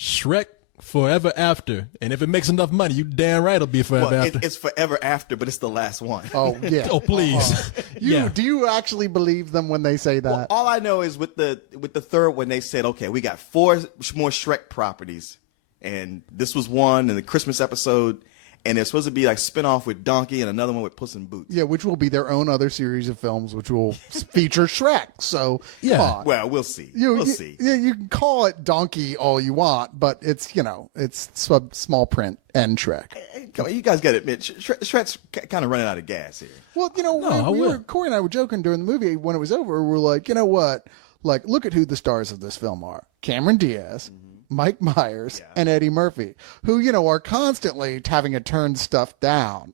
Shrek Forever After. And if it makes enough money, you damn right it'll be Forever After. It's Forever After, but it's the last one. Oh, yeah. Oh, please. Do you actually believe them when they say that? Well, all I know is with the third one, they said, okay, we got 4 more Shrek properties. And this was one in the Christmas episode. And there's supposed to be like spinoff with Donkey and another one with Puss in Boots. Yeah, which will be their own other series of films, which will feature Shrek. So, come on. Well, we'll see. We'll see. Yeah, you can call it Donkey all you want, but it's, it's small print and Shrek. Hey, come on, you guys got to admit, Shrek's kind of running out of gas here. Well, Corey and I were joking during the movie when it was over. We're like, you know what? Like, look at who the stars of this film are. Cameron Diaz. Mike Myers and Eddie Murphy, who, are constantly having to turn stuff down.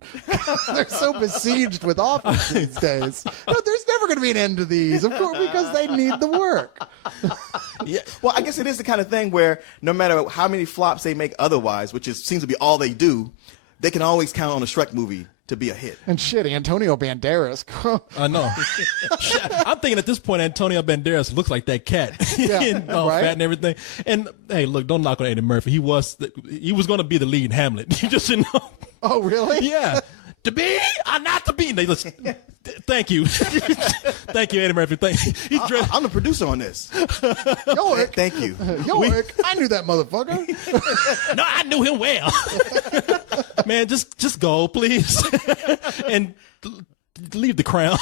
They're so besieged with offers these days. No, there's never going to be an end to these, of course, because they need the work. Yeah. Well, I guess it is the kind of thing where no matter how many flops they make otherwise, which seems to be all they do, they can always count on a Shrek movie to be a hit. And shit, Antonio Banderas. I know. I'm thinking at this point, Antonio Banderas looks like that cat. Yeah, right? Fat and everything. And hey, look, don't knock on Eddie Murphy. He was going to be the lead in Hamlet. You just didn't know. Oh, really? Yeah. To be or not to be. Listen, thank you. Thank you, Eddie Murphy. I'm the producer on this. Yoick. Thank you. Yoick. I knew that motherfucker. No, I knew him well. Man, just go, please. And leave the crown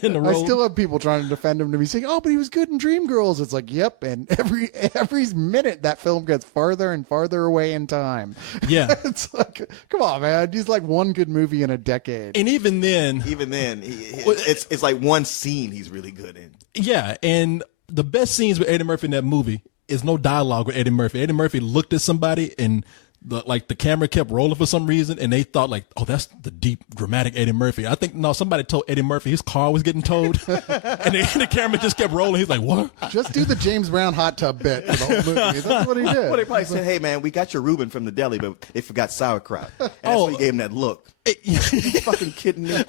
in the robe. I still have people trying to defend him to me saying, oh, but he was good in Dreamgirls. It's like, yep. And every minute that film gets farther and farther away in time. Yeah. It's like, come on, man. He's like one good movie in a decade. And even then, it's like one scene he's really good in. Yeah. And the best scenes with Eddie Murphy in that movie is no dialogue with Eddie Murphy. Eddie Murphy looked at somebody and the camera kept rolling for some reason, and they thought like, oh, that's the deep, dramatic Eddie Murphy. I think somebody told Eddie Murphy his car was getting towed, and the camera just kept rolling. He's like, what? Just do the James Brown hot tub bit for the whole movie. That's what he did. Well, they probably said, hey, man, we got your Reuben from the deli, but they forgot sauerkraut. And that's why he gave him that look. You fucking kidding me?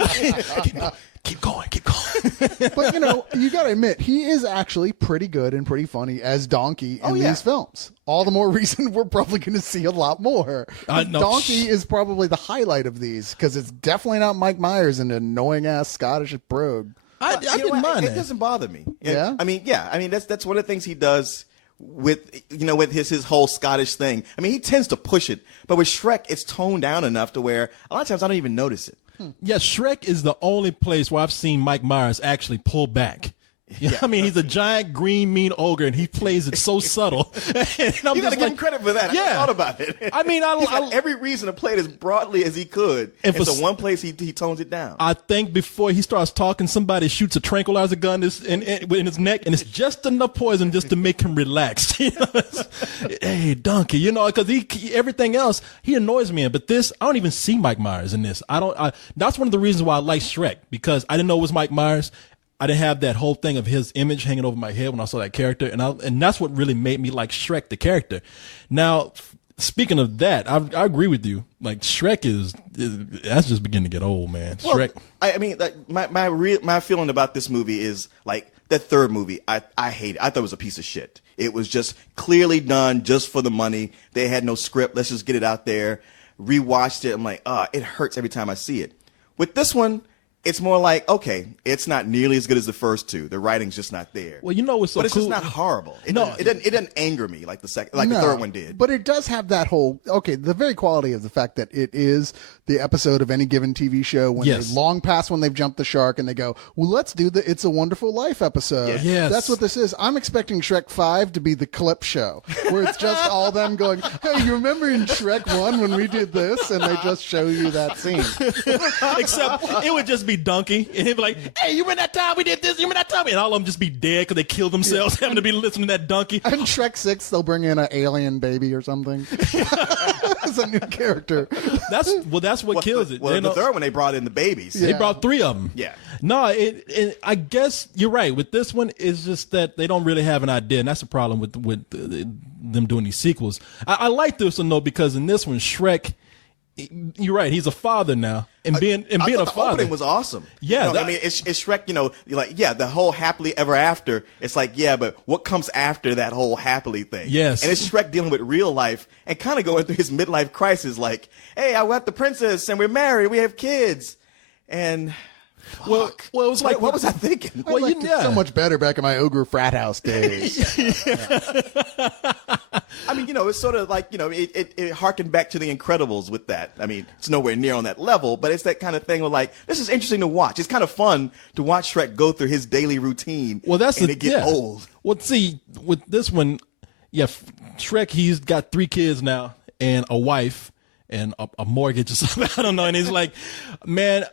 Keep going. But, you got to admit, he is actually pretty good and pretty funny as Donkey in these films. All the more reason we're probably going to see a lot more. Donkey is probably the highlight of these because it's definitely not Mike Myers, an annoying-ass Scottish brogue. I didn't mind it. It doesn't bother me. Yeah? I mean, that's one of the things he does with his whole Scottish thing. I mean, he tends to push it, but with Shrek, it's toned down enough to where a lot of times I don't even notice it. Yeah, Shrek is the only place where I've seen Mike Myers actually pull back. I mean, he's a giant green mean ogre, and he plays it so subtle. And I'm you got to give him credit for that. I thought about it. I mean, he's got every reason to play it as broadly as he could. And so one place he tones it down. I think before he starts talking, somebody shoots a tranquilizer gun in his neck, and it's just enough poison just to make him relax. Hey, Donkey, because everything else he annoys me in, but this I don't even see Mike Myers in this. That's one of the reasons why I like Shrek, because I didn't know it was Mike Myers. I didn't have that whole thing of his image hanging over my head when I saw that character, and that's what really made me like Shrek the character. Now, speaking of that, I agree with you. Like Shrek that's just beginning to get old, man. Well, Shrek. I mean, like my feeling about this movie is like that third movie. I hate it. I thought it was a piece of shit. It was just clearly done just for the money. They had no script. Let's just get it out there. Rewatched it. I'm like, it hurts every time I see it. With this one, it's more like, okay, it's not nearly as good as the first two. The writing's just not there. Well, what's so cool? But it's just not horrible. It doesn't anger me like the third one did. But it does have that whole, the very quality of the fact that it is the episode of any given TV show when they long past when they've jumped the shark and they go, well, let's do the It's a Wonderful Life episode. Yes. That's what this is. I'm expecting Shrek 5 to be the clip show where it's just all them going, hey, you remember in Shrek 1 when we did this? And they just show you that scene. Except it would just be Donkey, and he'd be like, hey, you remember that time we did this? You remember that time? And all of them just be dead because they killed themselves having to be listening to that Donkey. And Shrek 6, they'll bring in an alien baby or something. It's a new character. That's what kills it. Well, the third one, they brought in the babies. They brought 3 of them. Yeah. No, I guess you're right. With this one, it's just that they don't really have an idea, and that's the problem with them doing these sequels. I like this one, though, because in this one, Shrek You're right. He's a father now, and being I a thought the father opening was awesome. Yeah, You know, I mean, it's Shrek. You know, you're like, yeah, the whole happily ever after. It's like, yeah, but what comes after that whole happily thing? Yes. And it's Shrek dealing with real life and kind of going through his midlife crisis. Like, hey, I got the princess, and we're married, we have kids, and. Well, Fuck. it was like what was I thinking? I liked it so much better back in my ogre frat house days. I mean, you know, it's sort of like, you know, it harkened back to The Incredibles with that. I mean, it's nowhere near on that level, but it's that kind of thing where, like, this is interesting to watch. It's kind of fun to watch Shrek go through his daily routine. Well, that's and it get old. Well, see, with this one, yeah, Shrek, he's got 3 kids now and a wife and a mortgage or something. I don't know. And he's like, man,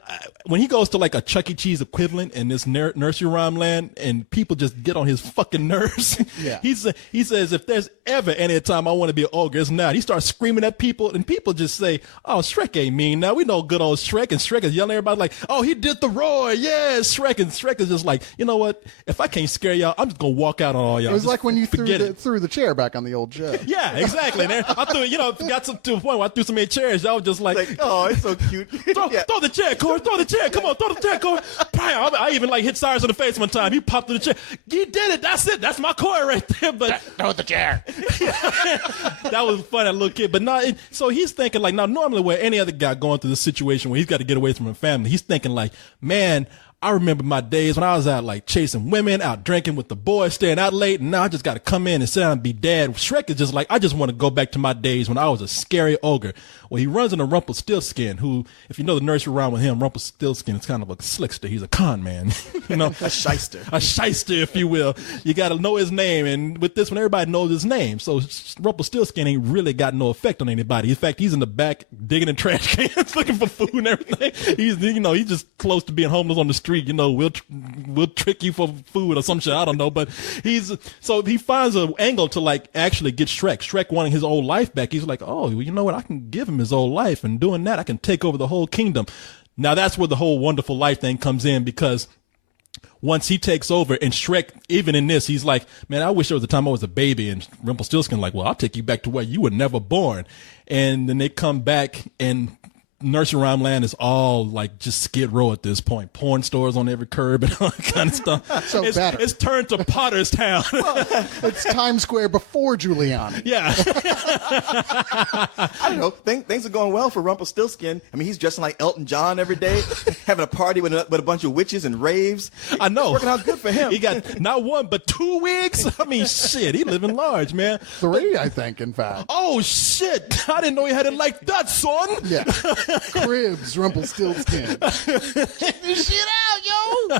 when he goes to like a Chuck E. Cheese equivalent in this nursery rhyme land and people just get on his fucking nerves. Yeah. He says, if there's ever any time I want to be an ogre, it's now. He starts screaming at people and people just say, oh, Shrek ain't mean now. We know good old Shrek. And Shrek is yelling at everybody like, oh, he did the roar. Yeah, Shrek. And Shrek is just like, you know what? If I can't scare y'all, I'm just going to walk out on all y'all. It was Just like when you forget threw the chair back on the old Joe. Yeah, exactly. And I threw, you know, got to a point where I threw so many chairs. Y'all was just like, oh, it's so cute. throw the chair, Corey. Throw the chair. Come on, throw the chair, Corey. Bam. I even like hit Cyrus in the face one time. He popped through the chair. He did it. That's it. That's my Corey right there. But Throw the chair. that was fun, that little kid. But now, so he's thinking like, now normally where any other guy going through this situation where he's got to get away from his family, he's thinking like, man, I remember my days when I was out like chasing women, out drinking with the boys, staying out late, and now I just got to come in and sit down and be dad. Shrek is just like, I just want to go back to my days when I was a scary ogre. Well, he runs into Rumpelstiltskin, who, if you know the nursery rhyme with him, Rumpelstiltskin is kind of a slickster. He's a con man, you know, A shyster. a shyster, if you will. You got to know his name, and with this one, everybody knows his name. So Rumpelstiltskin ain't really got no effect on anybody. In fact, he's in the back digging in trash cans, looking for food and everything. He's just close to being homeless on the street. You know, we'll trick you for food or some shit. I don't know, but so he finds an angle to like actually get Shrek. Shrek wanting his old life back. He's like, oh, you know what? I can give him his old life, and doing that, I can take over the whole kingdom. Now that's where the whole wonderful life thing comes in, because once he takes over, and Shrek, even in this, he's like, man, I wish there was a time I was a baby. And Rumpelstiltskin like, well, I'll take you back to where you were never born. And then they come back, and nursery rhyme land is all like just Skid Row at this point. Porn stores on every curb and all that kind of stuff. So better. It's turned to Potter's Town. It's Times Square before Giuliani. Yeah. I don't know. Things are going well for Rumpelstiltskin. I mean, he's dressing like Elton John every day, having a party with a bunch of witches and raves. I know. It's working out good for him. He got not 1, but 2 wigs. I mean, shit, he living large, man. 3, I think, in fact. Oh, shit. I didn't know he had it like that, son. Yeah. Cribs, Rumpelstiltskin. Check this shit out, yo.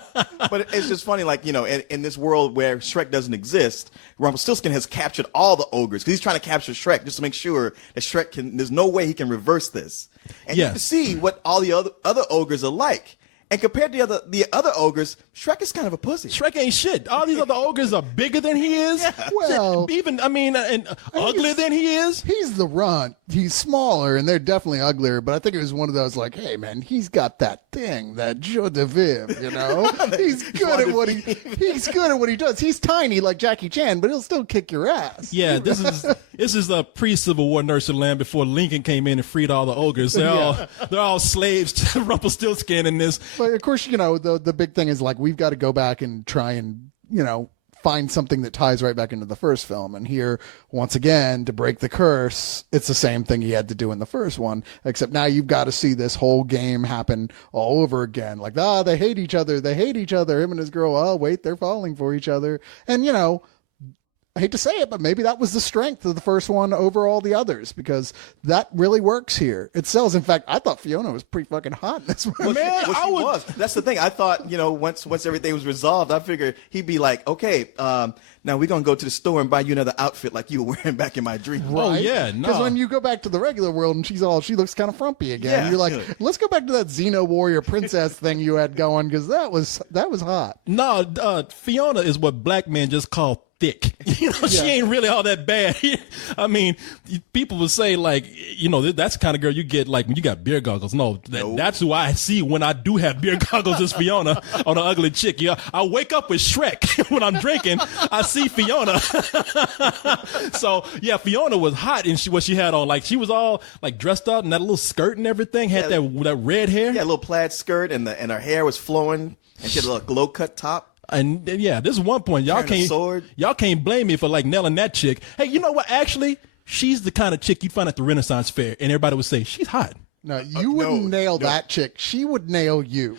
But it's just funny, like, you know, in this world where Shrek doesn't exist, Rumpelstiltskin has captured all the ogres because he's trying to capture Shrek just to make sure that Shrek there's no way he can reverse this. And you Yes. have to see what all the other ogres are like. And compared to the other ogres, Shrek is kind of a pussy. Shrek ain't shit. All these other ogres are bigger than he is. Yeah. Well, even, and uglier than he is. he's the runt. He's smaller, and they're definitely uglier. But I think it was one of those like, hey man, he's got that thing, that joie de vivre, you know. He's good at what he's good at what he does. He's tiny like Jackie Chan, but he'll still kick your ass. Yeah, this is a pre-Civil War nursery land before Lincoln came in and freed all the ogres. They're all slaves to Rumpelstiltskin in this. But of course, you know, the big thing is like we've got to go back and try and, you know, find something that ties right back into the first film. And here, once again, to break the curse, it's the same thing he had to do in the first one, except now you've got to see this whole game happen all over again. Like, they hate each other. They hate each other. Him and his girl, oh, wait, they're falling for each other. And, you know, I hate to say it, but maybe that was the strength of the first one over all the others, because that really works here. It sells. In fact, I thought Fiona was pretty fucking hot in this one. Man, Well, she was. That's the thing. I thought, you know, once everything was resolved, I figured he'd be like, okay, now we're going to go to the store and buy you another outfit like you were wearing back in my dream. Oh, yeah, no. Because when you go back to the regular world and she looks kind of frumpy again. Yeah, You're like, yeah. let's go back to that Xeno warrior princess thing you had going, because that was hot. No, Fiona is what black men just call thick. You know, she ain't really all that bad. I mean, people would say like, you know, that's the kind of girl you get like when you got beer goggles. No, that's who I see when I do have beer goggles is Fiona or the ugly chick. Yeah, I wake up with Shrek when I'm drinking. I see see Fiona. So yeah, Fiona was hot, and she had on, like, she was all like dressed up in that little skirt and everything. Had that red hair. Yeah, a little plaid skirt, and her hair was flowing, and she had a little low cut top. And yeah, this is one point y'all can't blame me for like nailing that chick. Hey, you know what? Actually, she's the kind of chick you'd find at the Renaissance Fair, and everybody would say she's hot. No, you wouldn't nail that chick. She would nail you.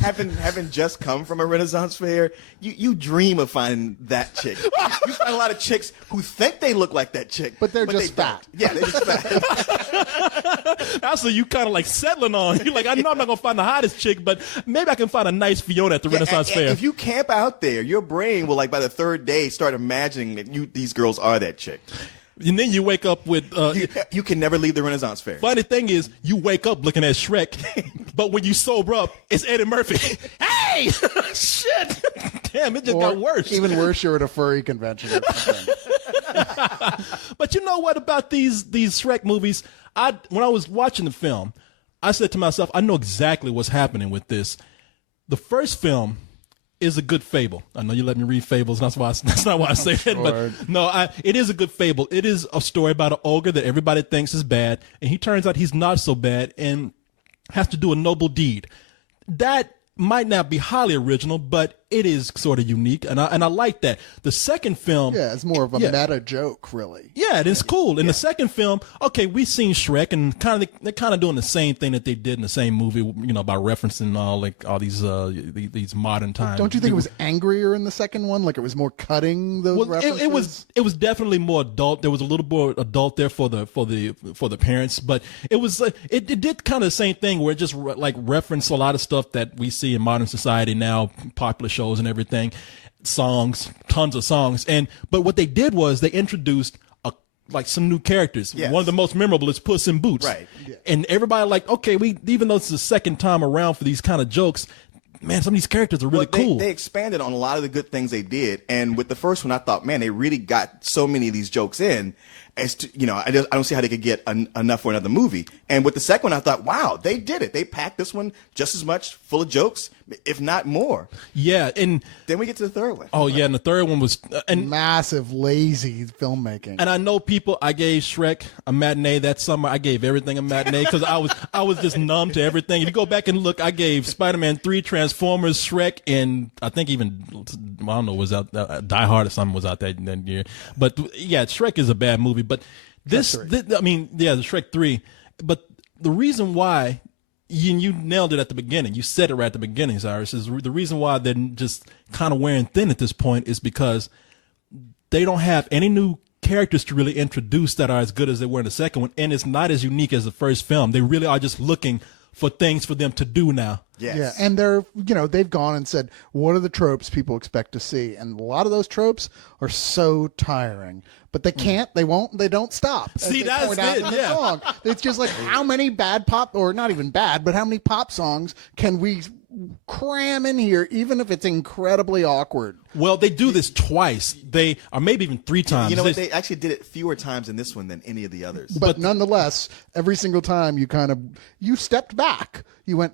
having just come from a Renaissance fair, you dream of finding that chick. You find a lot of chicks who think they look like that chick, but they're just fat. Yeah, they're just fat. That's what you kind of like settling on. You're like, I know I'm not gonna find the hottest chick, but maybe I can find a nice Fiona at the Renaissance Fair. If you camp out there, your brain will, like, by the third day, start imagining that these girls are that chick. And then you wake up with... you can never leave the Renaissance Fair. Funny thing is, you wake up looking at Shrek, but when you sober up, it's Eddie Murphy. Hey! Shit! Damn, it just got worse. Even worse, you're at a furry convention or something. But you know what about these Shrek movies? When I was watching the film, I said to myself, I know exactly what's happening with this. The first film is a good fable. I know you let me read fables. That's not why I say that. But no, it is a good fable. It is a story about an ogre that everybody thinks is bad, and he turns out he's not so bad and has to do a noble deed. That might not be highly original, but it is sort of unique, and I like that. The second film, yeah, it's more of a meta joke, really. Yeah, it's cool. In the second film, okay, we've seen Shrek, and they're kind of doing the same thing that they did in the same movie, you know, by referencing all these modern times. Don't you think it was angrier in the second one? Like it was more cutting those references? It was definitely more adult. There was a little more adult there for the parents, but it was it did kind of the same thing where it just like referenced a lot of stuff that we see in modern society now, popular shows and everything, songs, tons of songs. But what they did was they introduced like some new characters. Yes. One of the most memorable is Puss in Boots. Right. Yeah. And everybody like, okay, even though it's the second time around for these kind of jokes, man, some of these characters are really cool. They expanded on a lot of the good things they did. And with the first one, I thought, man, they really got so many of these jokes in. As to, you know, I don't see how they could get enough for another movie. And with the second one, I thought, wow, they did it. They packed this one just as much full of jokes, if not more. Yeah, and then we get to the third one. Oh yeah, and the third one was massive, lazy filmmaking. And I know I gave Shrek a matinee that summer. I gave everything a matinee because I was just numb to everything. If you go back and look, I gave Spider-Man 3, Transformers, Shrek, and I think even I don't know was out Die Hard or something was out that year. But yeah, Shrek is a bad movie. But the Shrek 3. But the reason why you nailed it at the beginning. You said it right at the beginning, Cyrus. Is the reason why they're just kind of wearing thin at this point is because they don't have any new characters to really introduce that are as good as they were in the second one, and it's not as unique as the first film. They really are just looking for things for them to do now. Yes. Yeah, and they've gone and said, what are the tropes people expect to see? And a lot of those tropes are so tiring. But they can't, they won't, they don't stop. See, that's it, in the song. It's just like, how many bad pop, or not even bad, but how many pop songs can we cram in here, even if it's incredibly awkward? Well, they do this twice. Or maybe even 3 times. You know what? They actually did it fewer times in this one than any of the others. But nonetheless, every single time you stepped back. You went...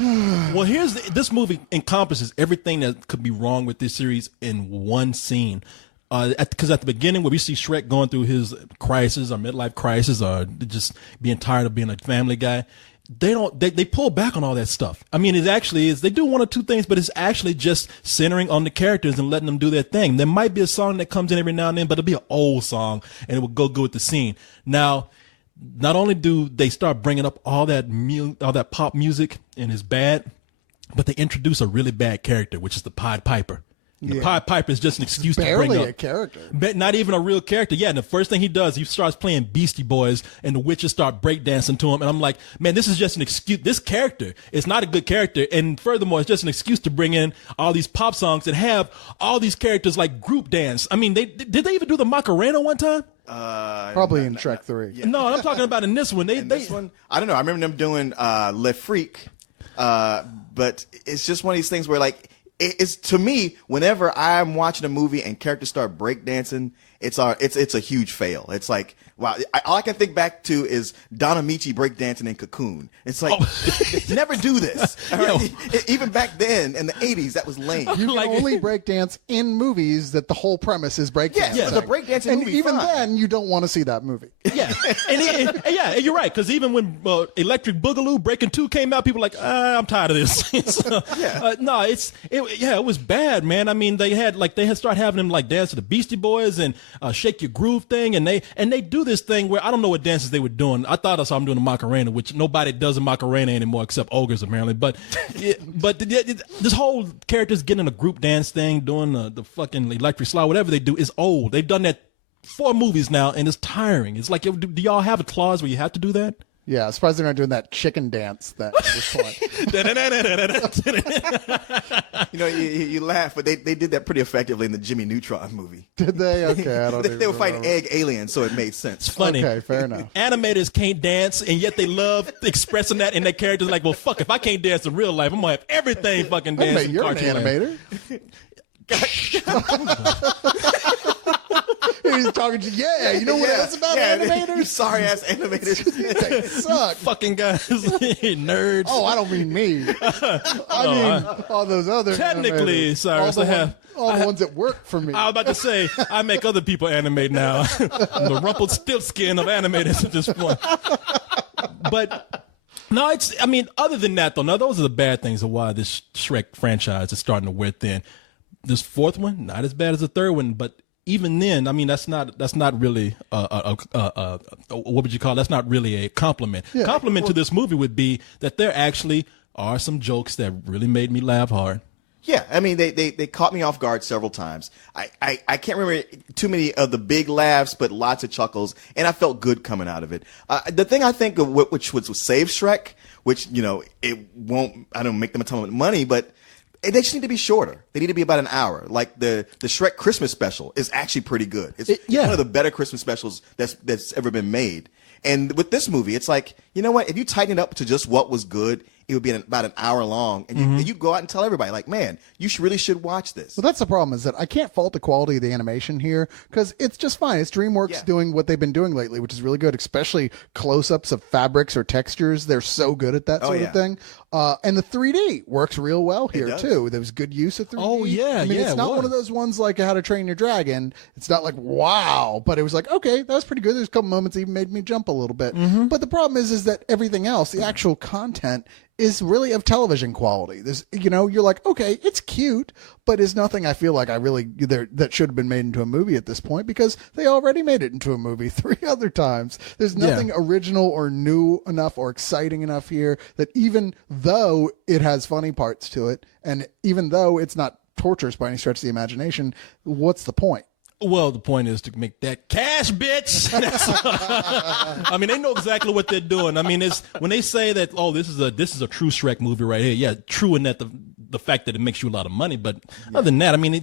Well, this movie encompasses everything that could be wrong with this series in one scene. Because at the beginning, where we see Shrek going through his crisis or midlife crisis or just being tired of being a family guy, they pull back on all that stuff. I mean, it actually is, they do 1 or 2 things, but it's actually just centering on the characters and letting them do their thing. There might be a song that comes in every now and then, but it'll be an old song and it will go good with the scene. Now, not only do they start bringing up all that pop music and is bad, but they introduce a really bad character, which is the Pied Piper. The Pied Piper is just an excuse to bring up. Barely a character. Not even a real character. Yeah, and the first thing he does, he starts playing Beastie Boys, and the witches start breakdancing to him. And I'm like, man, this is just an excuse. This character is not a good character. And furthermore, it's just an excuse to bring in all these pop songs and have all these characters like group dance. I mean, did they even do the Macarena one time? Probably in Shrek 3. Yeah. No, I'm talking about in this one. This one, I don't know. I remember them doing Le Freak, but it's just one of these things where, like, it's to me, whenever I'm watching a movie and characters start breakdancing, it's a huge fail. It's like, wow, all I can think back to is Don Amici breakdancing in Cocoon. It's like, never do this. All right? Even back then in the 80s, that was lame. You can only breakdance in movies that the whole premise is breakdancing. Yeah, the breakdancing movie. And even fine. then, you don't want to see that movie. Yeah, and you're right, because even when Electric Boogaloo Breaking 2 came out, people were like, I'm tired of this. So, no, it was bad, man. I mean, they had started having them like dance to the Beastie Boys and Shake Your Groove thing, and they do this thing where I don't know what dances they were doing. I thought I saw them doing the Macarena, which nobody does a Macarena anymore except ogres apparently. But this whole characters getting in a group dance thing, doing the fucking electric slide, whatever they do, is old. They've done that 4 movies now, and it's tiring. It's like, do y'all have a clause where you have to do that? Yeah, I'm surprised they're not doing that chicken dance at this point. You laugh, but they did that pretty effectively in the Jimmy Neutron movie. Did they? Okay, I don't They were fighting egg aliens, so it made sense. It's funny. Okay, fair enough. Animators can't dance, and yet they love expressing that in their characters. Like, well, fuck, if I can't dance in real life, I'm going to have everything fucking dance Wait, in you're an cartoon animator. He's talking to you know what else about animators? You sorry ass animators. They suck. fucking guys, nerds. Oh, I don't mean me. I mean all those other Technically, animators. Cyrus, all the ones that work for me. I was about to say, I make other people animate now. I'm the Rumpelstiltskin of animators at this point. But no, other than that, though, now those are the bad things of why this Shrek franchise is starting to wear thin. This 4th one, not as bad as the 3rd one, but even then, I mean, that's not really what would you call it? That's not really a compliment. Yeah, Compliment to this movie would be that there actually are some jokes that really made me laugh hard. Yeah, I mean, they caught me off guard several times. I can't remember too many of the big laughs, but lots of chuckles, and I felt good coming out of it. The thing I think of which would save Shrek, which, it won't, I don't make them a ton of money, but they just need to be shorter. They need to be about an hour. Like the Shrek Christmas special is actually pretty good. It's one of the better Christmas specials that's ever been made. And with this movie, it's like, you know what? If you tighten it up to just what was good, it would be about an hour long. And you go out and tell everybody, like, man, you really should watch this. Well, that's the problem, is that I can't fault the quality of the animation here, because it's just fine. It's DreamWorks doing what they've been doing lately, which is really good, especially close-ups of fabrics or textures. They're so good at that sort of thing. And the 3D works real well here, too. There was good use of 3D. Oh, yeah, I mean, it's not one of those ones like How to Train Your Dragon. It's not like, wow, but it was like, okay, that was pretty good. There's a couple moments that even made me jump a little bit. But the problem is that everything else, the actual content, is really of television quality. There's, you're like, okay, it's cute, but it's nothing I feel like that should have been made into a movie at this point, because they already made it into a movie 3 other times. There's nothing original or new enough or exciting enough here that, even though it has funny parts to it, and even though it's not torturous by any stretch of the imagination, what's the point? Well, the point is to make that cash, bitch. I mean, they know exactly what they're doing. I mean, it's when they say that, oh, this is a true Shrek movie right here. Yeah, true in that the fact that it makes you a lot of money, but other than that, I mean,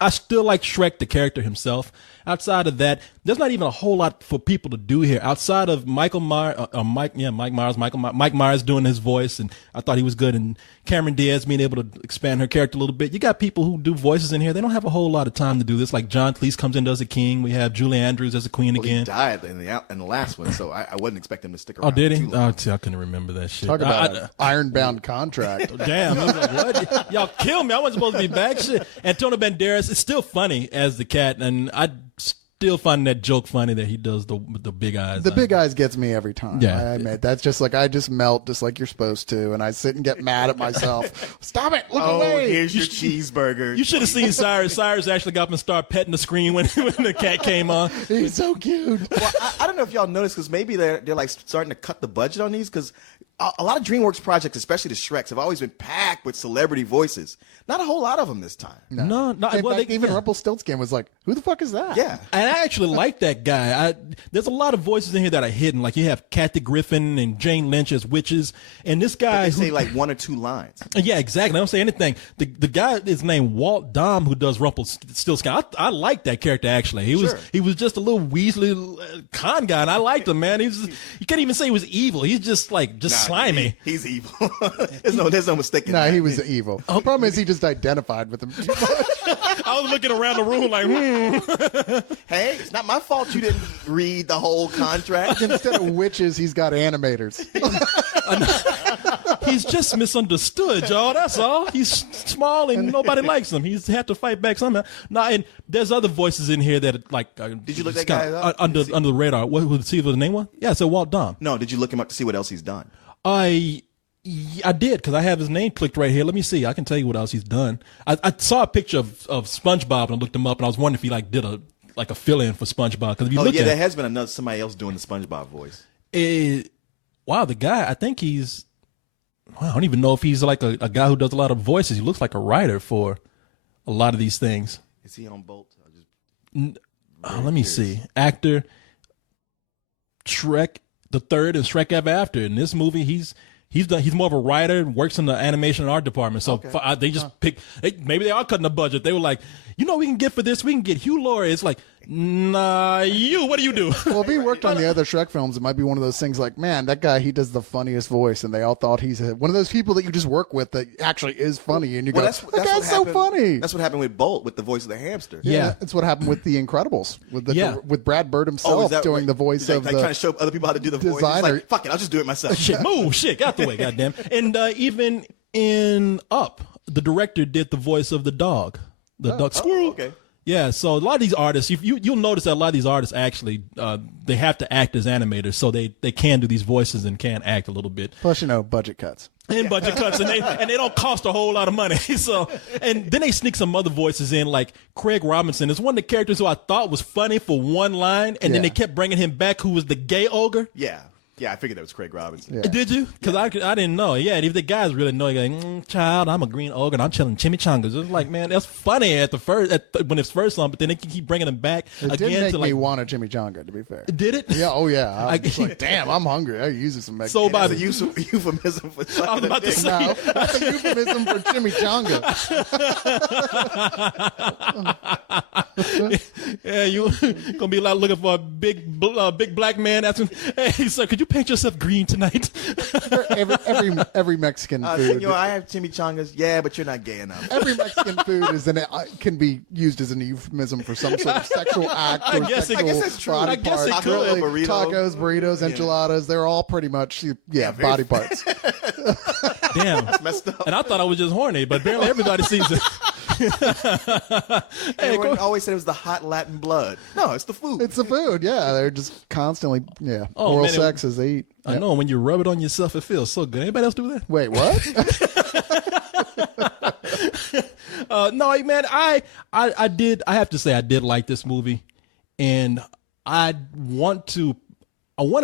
I still like Shrek, the character himself. Outside of that, there's not even a whole lot for people to do here. Outside of Mike Myers doing his voice, and I thought he was good, and Cameron Diaz being able to expand her character a little bit. You got people who do voices in here. They don't have a whole lot of time to do this. Like John Cleese comes in, does a king. We have Julie Andrews as a queen again. He died in the last one, so I wouldn't expect him to stick around. Oh, did he? Oh, I couldn't remember that shit. Talk about an ironbound contract. Damn, I was like, what? Y'all killed me. I wasn't supposed to be back. Shit. Antonio Banderas is still funny as the cat, and I still find that joke funny that he does the big eyes. The big eyes gets me every time. Yeah. I admit. That's just like, I just melt just like you're supposed to, and I sit and get mad at myself. Stop it! Look away! Here's your cheeseburger. You should have seen Cyrus. Cyrus actually got up and started petting the screen when the cat came on. He's so cute. Well, I don't know if y'all noticed, because maybe they're like starting to cut the budget on these, because a lot of DreamWorks projects, especially the Shreks, have always been packed with celebrity voices. Not a whole lot of them this time. No. In fact, even Rumpelstiltskin was like, who the fuck is that? Yeah. And I actually like that guy. There's a lot of voices in here that are hidden. Like you have Kathy Griffin and Jane Lynch as witches, and this guy They say like 1 or 2 lines. Yeah, exactly. I don't say anything. The guy is named Walt Dom, who does Rumpelstiltskin. I like that character actually. He was just a little Weasley con guy, and I liked him, man. You can't even say he was evil. He's just slimy. He's evil. there's no mistaking. No, that. he was evil. The problem is he just identified with him too much. I was looking around the room like, Hey, it's not my fault you didn't read the whole contract. Instead of witches, he's got animators. He's just misunderstood, y'all. That's all. He's small and nobody likes him. He's had to fight back somehow. Now, and there's other voices in here that like. Did you look that guy up? Under the radar? What was the name was? Yeah, so Walt Dom. No, did you look him up to see what else he's done? I did because I have his name clicked right here. Let me see. I can tell you what else he's done. I saw a picture of SpongeBob and I looked him up and I was wondering if he like did a fill-in for SpongeBob. Because if you look there has been somebody else doing the SpongeBob voice. Wow, the guy. I think he's. Wow, I don't even know if he's like a guy who does a lot of voices. He looks like a writer for a lot of these things. Is he on Bolt? Let me see. Actor. Shrek the Third and Shrek Ever After. In this movie, he's more of a writer, works in the animation and art department. So they just maybe they are cutting the budget. They were like, you know what we can get for this? We can get Hugh Laurie. It's like, nah, what do you do? Well, if he worked on the other Shrek films, it might be one of those things like, man, that guy, he does the funniest voice. And they all thought he's one of those people that you just work with that actually is funny. And you go, that guy's so funny. That's what happened with Bolt with the voice of the hamster. Yeah. That's what happened with The Incredibles, with Brad Bird himself doing the voice of trying to show other people how to do the voice. He's like, fuck it, I'll just do it myself. Shit, move, shit, get out the way, goddamn. And even in Up, the director did the voice of the dog, dog squirrel. Okay. Yeah, so a lot of these artists, you'll notice that a lot of these artists actually they have to act as animators, so they can do these voices and can act a little bit. Plus, budget cuts. And budget cuts, and they don't cost a whole lot of money. So, and then they sneak some other voices in, like Craig Robinson is one of the characters who I thought was funny for one line, and then they kept bringing him back, who was the gay ogre. Yeah, I figured that was Craig Robinson. Yeah. Did you? Because I didn't know. Yeah, if the guys really know, you're like, child, I'm a green ogre and I'm chilling chimichangas. It's like, man, that's funny when it's first on, but then they can keep bringing them back it again. Did make to me want a chimichanga, to be fair. Did it? Yeah. Oh yeah. I was like, damn, I'm hungry. I could use some Mexican. So by the euphemism for I was about to say. No, that's a euphemism for chimichanga. Yeah, you gonna be like looking for a big black man asking, hey, sir, could you paint yourself green tonight? every Mexican food. I have chimichangas. Yeah, but you're not gay enough. Every Mexican food can be used as an euphemism for some sort of sexual act. I guess that's true. Body I guess parts. it could. Tacos, burritos, enchiladas. They're all pretty much body parts. Damn, that's messed up. And I thought I was just horny, but apparently everybody sees it. Everyone always said it was the hot Latin blood. No, it's the food. It's the food. Yeah, they're just constantly oral sex as they eat. I know when you rub it on yourself, it feels so good. Anybody else do that? Wait, what? No, man, I did. I have to say, I did like this movie, and I want to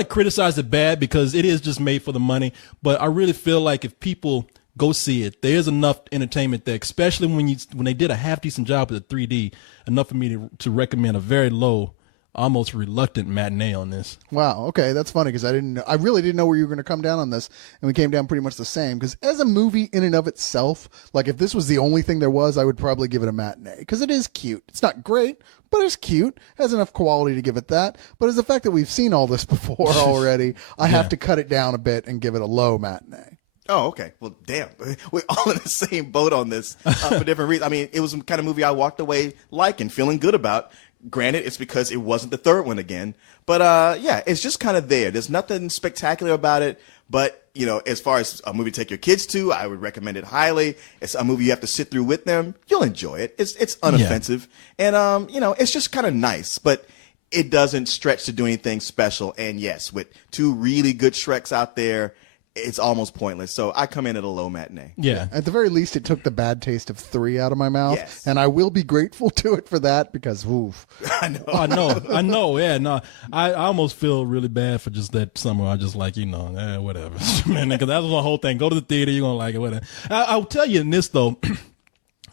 criticize it bad because it is just made for the money. But I really feel like if people go see it, there's enough entertainment there, especially when they did a half decent job with the 3D, enough for me to recommend a very low, almost reluctant matinee on this. Wow. Okay, that's funny because I really didn't know where you were going to come down on this, and we came down pretty much the same. Because as a movie in and of itself, like if this was the only thing there was, I would probably give it a matinee because it is cute. It's not great, but it's cute. Has enough quality to give it that. But as the fact that we've seen all this before already, I have to cut it down a bit and give it a low matinee. Oh, okay. Well, damn. We're all in the same boat on this for different reasons. I mean, it was the kind of movie I walked away liking, feeling good about. Granted, it's because it wasn't the third one again. But, yeah, it's just kind of there. There's nothing spectacular about it. But, as far as a movie to take your kids to, I would recommend it highly. It's a movie you have to sit through with them. You'll enjoy it. It's unoffensive. Yeah. And, it's just kind of nice. But it doesn't stretch to do anything special. And, yes, with two really good Shreks out there, it's almost pointless. So I come in at a low matinee. Yeah. At the very least, it took the bad taste of 3 out of my mouth. Yes. And I will be grateful to it for that because, oof. I know. Yeah, no. I almost feel really bad for just that summer. I just like, whatever. Man, because that was the whole thing. Go to the theater, you're going to like it, whatever. I'll tell you in this, though,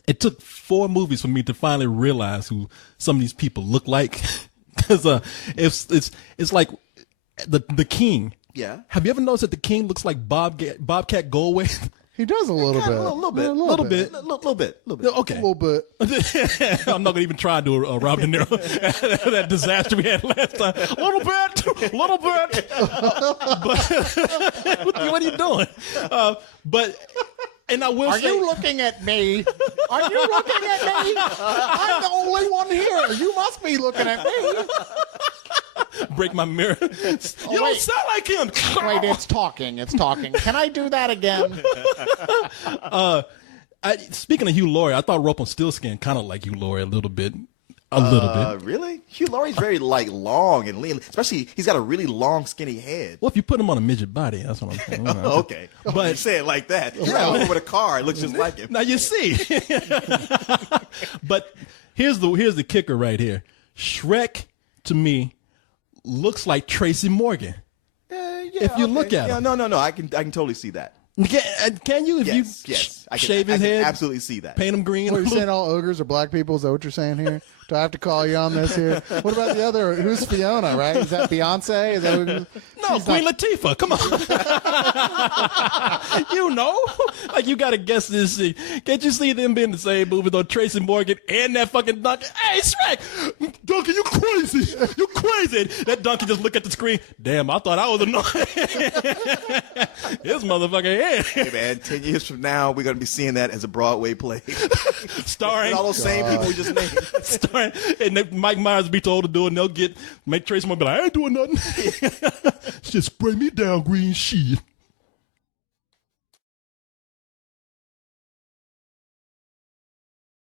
it took 4 movies for me to finally realize who some of these people look like. Because it's like the King. Yeah. Have you ever noticed that the King looks like Bobcat Goldthwait? He does a little bit. A little bit. Little bit. Little bit. Okay. A little bit. I'm not gonna even try to do a Robert De Niro that disaster we had last time. Little bit. But what are you doing? But. And I will Are say, you looking at me? Are you looking at me? I'm the only one here. You must be looking at me. break my mirror. You don't wait. sound like him. Wait, it's talking. It's talking. Can I do that again? Speaking of Hugh Laurie, I thought Rumpelstiltskin kind of like Hugh Laurie a little bit. A little bit. Really? Hugh Laurie's very long and lean. Especially, he's got a really long, skinny head. Well, if you put him on a midget body, that's what I'm saying. Okay. But you say it like that. Yeah, over with a car, it looks just like him. Now you see. But here's the kicker right here. Shrek, to me, looks like Tracy Morgan. If you look at him. No. I can totally see that. Can you? If Yes. I shave his can head, absolutely see that. paint him green. What, you're saying all ogres are black people? Is that what you're saying here? Do I have to call you on this here? What about the other? Who's Fiona, right? Is that Beyonce? Is that No, Queen Latifah. Come on. You know? Like, you got to guess this shit. Can't you see them being the same movie, though? Tracy Morgan and that fucking donkey. Hey, Shrek! Donkey, you crazy. You crazy. That donkey just look at the screen. Damn, I thought I was annoying. His motherfucking head. Hey, man, 10 years from now, we're going to be seeing that as a Broadway play. Starring. All those same people we just named. Starring. And Mike Myers be told to do it, and they'll make Tracy Morgan be like, I ain't doing nothing. Just spray me down green shit.